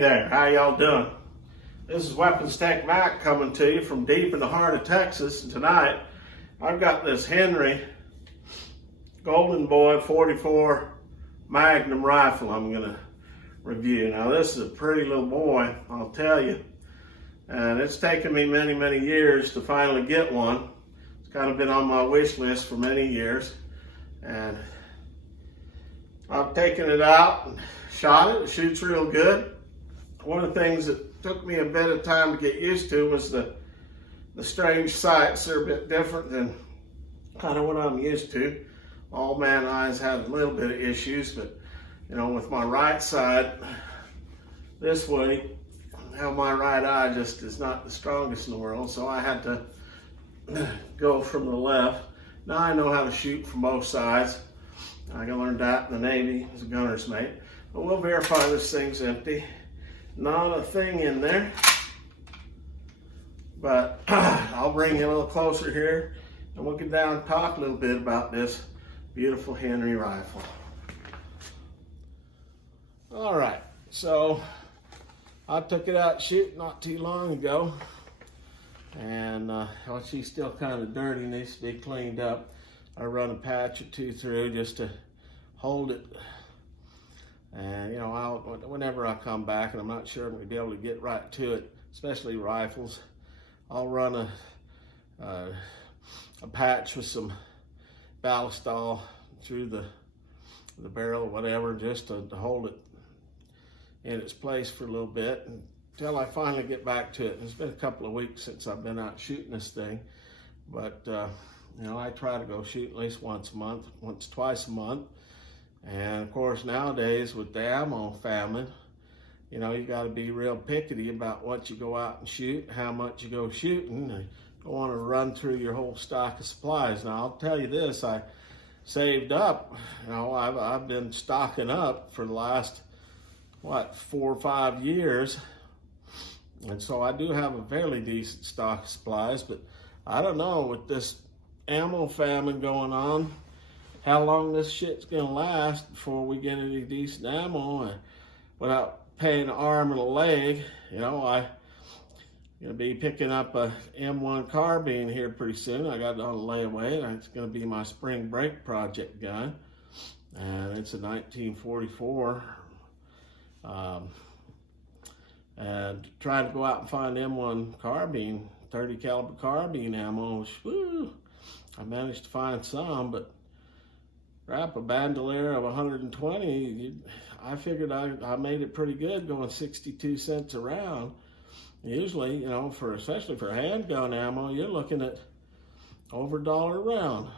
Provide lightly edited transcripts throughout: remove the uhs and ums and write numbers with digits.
Hey there, how y'all doing? This is Weapons Tech Mac coming to you from deep in the heart of Texas. And tonight, I've got this Henry Golden Boy 44 Magnum rifle I'm going to review. Now this is a pretty little boy, I'll tell you. And it's taken me many, many years to finally get one. It's kind of been on my wish list for many years. And I've taken it out and shot it. It shoots real good. One of the things that took me a bit of time to get used to was the strange sights. They're a bit different than kind of what I'm used to. All man eyes have a little bit of issues, but you know, with my right side this way, how my right eye just is not the strongest in the world, so I had to go from the left. Now I know how to shoot from both sides. I learned that in the Navy as a gunner's mate. But we'll verify this thing's empty. Not a thing in there. But I'll bring you a little closer here and we'll get down and talk a little bit about this beautiful Henry rifle. All right, so I took it out shooting not too long ago, and she's still kind of dirty, needs to be cleaned up. I run a patch or two through just to hold it, and you know, whenever I come back and I'm not sure I'm going to be able to get right to it, especially rifles, I'll run a patch with some Ballistol through the barrel or whatever, just to hold it in its place for a little bit until I finally get back to it. It's been a couple of weeks since I've been out shooting this thing, but you know, I try to go shoot at least once a month, twice a month. And of course nowadays with the ammo famine, you know, you got to be real pickety about what you go out and shoot, how much you go shooting. You don't want to run through your whole stock of supplies. Now I'll tell you this, I saved up, you know, I've been stocking up for the last, what, 4 or 5 years. And so I do have a fairly decent stock of supplies, but I don't know, with this ammo famine going on, how long this shit's gonna last before we get any decent ammo without paying an arm and a leg. You know, I'm gonna be picking up a M1 carbine here pretty soon. I got it on layaway, and it's gonna be my spring break project gun. And it's a 1944. And trying to go out and find M1 carbine, 30 caliber carbine ammo, whew, I managed to find some, but crap, a bandolier of 120, I figured I made it pretty good going 62 cents a round. Usually, you know, especially for handgun ammo, you're looking at over $1 a round.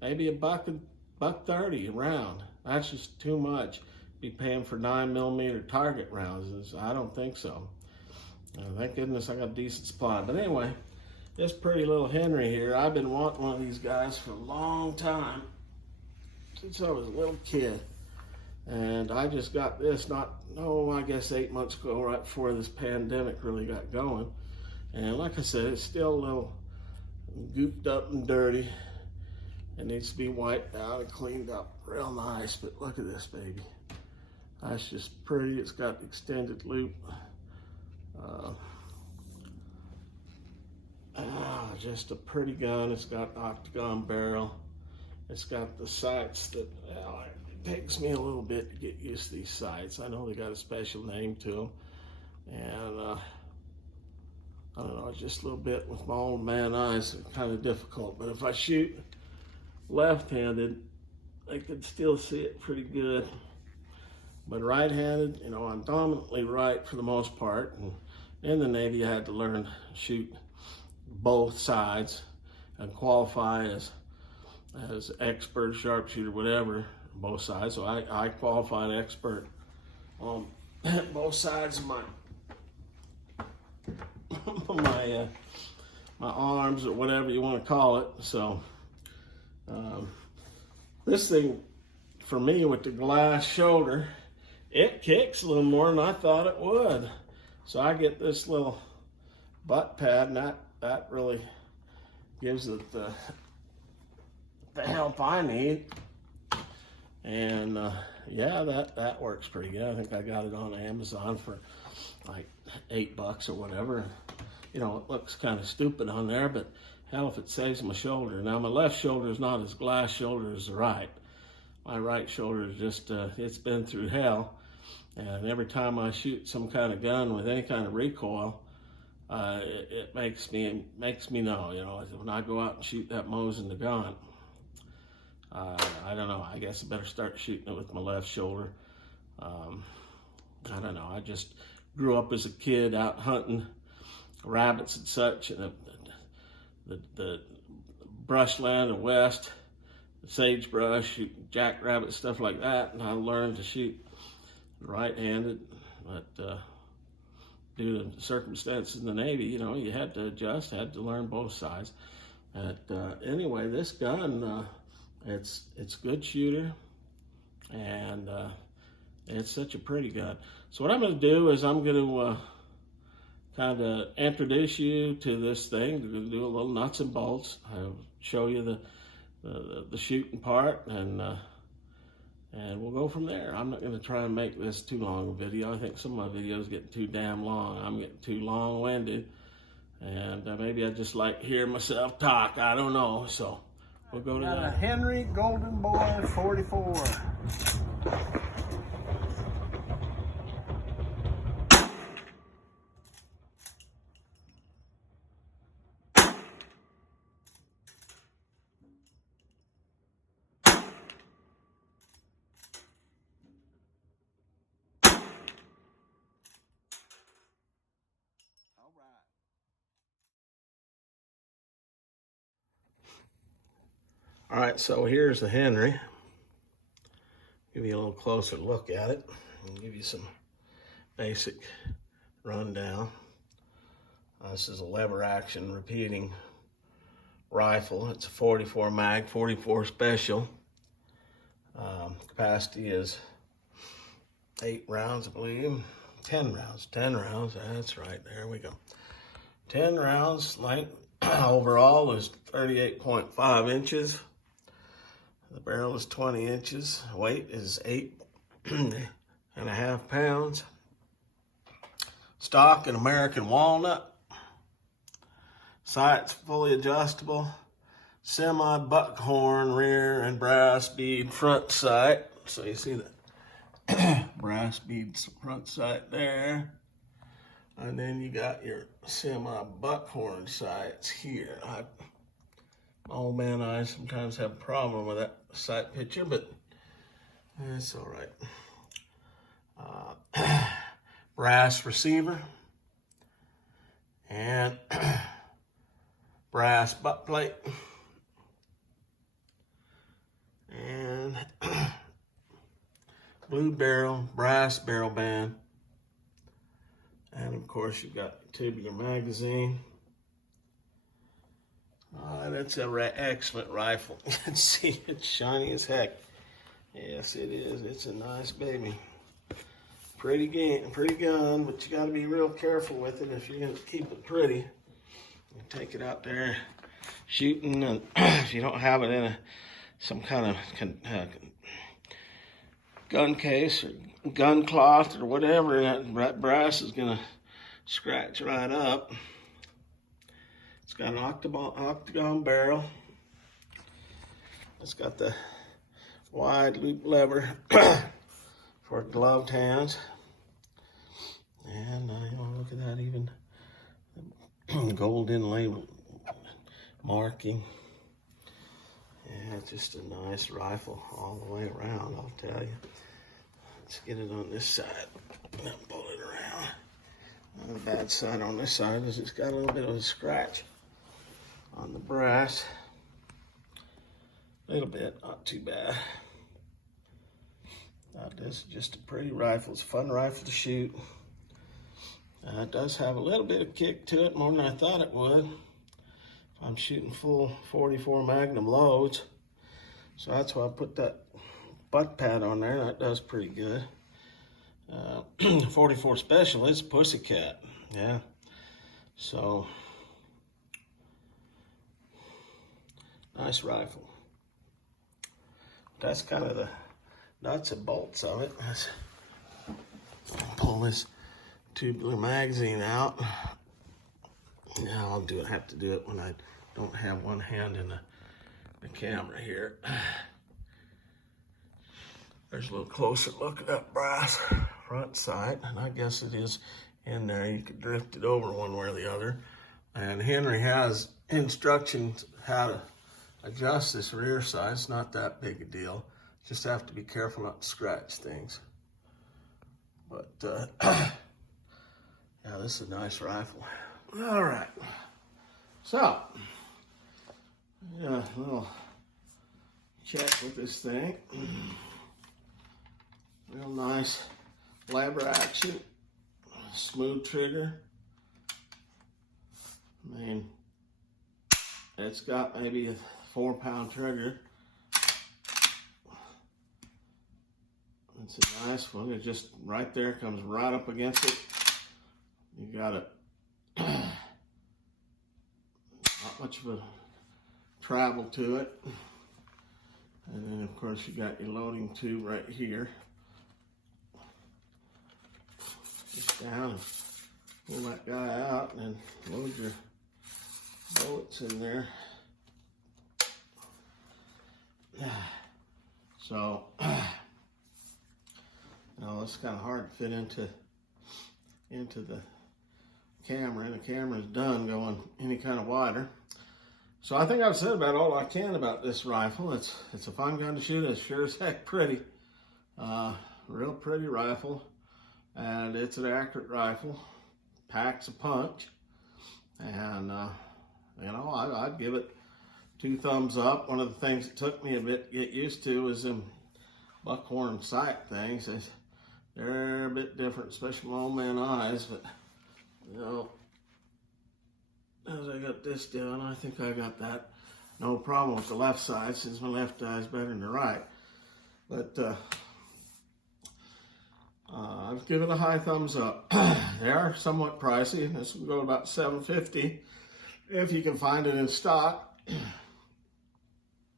Maybe $1.30 a round. That's just too much. Be paying for 9mm target rounds. I don't think so. Thank goodness I got a decent supply. But anyway, this pretty little Henry here, I've been wanting one of these guys for a long time, since I was a little kid. And I just got this I guess 8 months ago, right before this pandemic really got going. And like I said, it's still a little gooped up and dirty. It needs to be wiped out and cleaned up real nice. But look at this baby. That's just pretty. It's got extended loop. Just a pretty gun. It's got octagon barrel. It's got the sights that, well, it takes me a little bit to get used to these sights. I know they got a special name to them. And I don't know, just a little bit with my old man eyes, it's kind of difficult. But if I shoot left-handed, I can still see it pretty good. But right-handed, you know, I'm dominantly right for the most part. And in the Navy, I had to learn to shoot both sides and qualify as expert, sharpshooter, whatever, both sides. So I qualified expert on both sides of my my arms, or whatever you want to call it. So this thing, for me, with the glass shoulder, it kicks a little more than I thought it would. So I get this little butt pad, and that really gives it the help I need. And yeah, that works pretty good. I think I got it on Amazon for like $8 or whatever. You know, it looks kind of stupid on there, but hell, if it saves my shoulder. Now, my left shoulder is not as glass shoulder as the right. My right shoulder is just, it's been through hell. And every time I shoot some kind of gun with any kind of recoil, it makes me know, you know, when I go out and shoot that Mosin Nagant, I don't know, I guess I better start shooting it with my left shoulder. I don't know, I just grew up as a kid out hunting rabbits and such, and the brushland of west, the sagebrush, shooting jackrabbits, stuff like that, and I learned to shoot right-handed, but due to circumstances in the Navy, you know, you had to adjust, had to learn both sides. But anyway, this gun, it's a good shooter, and it's such a pretty gun. So what I'm going to do is I'm going to kind of introduce you to this thing. We're going to do a little nuts and bolts. I'll show you the shooting part, and we'll go from there. I'm not going to try and make this too long a video. I think some of my videos getting too damn long. I'm getting too long-winded, and maybe I just like hearing myself talk. I don't know. So we'll go to that. Got a Henry Golden Boy 44. All right, so here's the Henry. Give you a little closer look at it and give you some basic rundown. This is a lever action repeating rifle. It's a 44 mag, 44 special. Capacity is 8 rounds, I believe. 10 rounds, that's right, there we go. 10 rounds, length overall is 38.5 inches. The barrel is 20 inches. Weight is 8.5 pounds. Stock in American walnut. Sights fully adjustable. Semi buckhorn rear and brass bead front sight. So you see the brass bead front sight there. And then you got your semi buckhorn sights here. Old man eyes sometimes have a problem with that sight picture, but it's all right. Brass receiver and brass butt plate and blue barrel, brass barrel band, and of course you've got tubular magazine. That's an excellent rifle. You can see it's shiny as heck. Yes, it is. It's a nice baby. Pretty gun, but you got to be real careful with it if you're going to keep it pretty. You take it out there shooting, and if you don't have it in some kind of gun case or gun cloth or whatever, that brass is going to scratch right up. It's got an octagon barrel. It's got the wide loop lever for gloved hands. And look at that, even gold inlay marking. Yeah, it's just a nice rifle all the way around, I'll tell you. Let's get it on this side and pull it around. On the bad side on this side is it's got a little bit of a scratch on the brass. A little bit, not too bad. This is just a pretty rifle. It's a fun rifle to shoot. It does have a little bit of kick to it, more than I thought it would. I'm shooting full 44 Magnum loads. So that's why I put that butt pad on there. That does pretty good. 44 Special is Pussycat. Yeah. So, nice rifle. That's kind of nuts and bolts of it. Let's pull this tubular magazine out. Now I'll have to do it when I don't have one hand in the camera here. There's a little closer look at that brass front sight, and I guess it is in there. You could drift it over one way or the other. And Henry has instructions how to adjust this rear side. It's not that big a deal. Just have to be careful not to scratch things. But yeah, this is a nice rifle. All right, so yeah, a little check with this thing. Real nice lever action, smooth trigger. I mean, it's got maybe a 4-pound trigger. It's a nice one. It just right there comes right up against it. You got it. Not much of a travel to it. And then of course you got your loading tube right here. Just down and pull that guy out and load your bullets in there. So now it's kind of hard to fit into the camera, and the camera's done going any kind of wider. So I think I've said about all I can about this rifle. It's a fun gun to shoot. It's sure as heck pretty. Real pretty rifle, and it's an accurate rifle. Packs a punch, and you know, I'd give it 2 thumbs up. One of the things that took me a bit to get used to is them buckhorn sight things. They're a bit different, especially my old man eyes, but you know, as I got this down, I think I got that no problem with the left side, since my left eye is better than the right. But I'd give it a high thumbs up. They are somewhat pricey. This will go about $7.50 if you can find it in stock.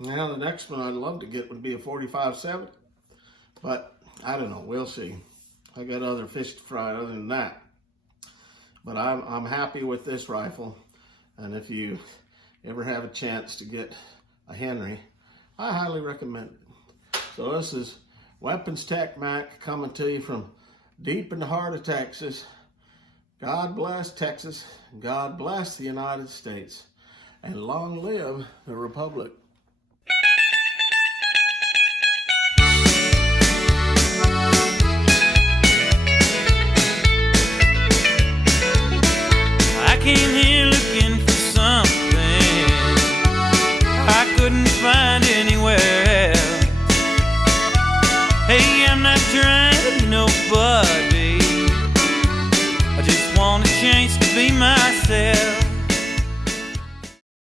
Now the next one I'd love to get would be a 45-70, but I don't know. We'll see. I got other fish to fry other than that. But I'm happy with this rifle, and if you ever have a chance to get a Henry, I highly recommend it. So this is Weapons Tech Mac coming to you from deep in the heart of Texas. God bless Texas. God bless the United States. And long live the Republic.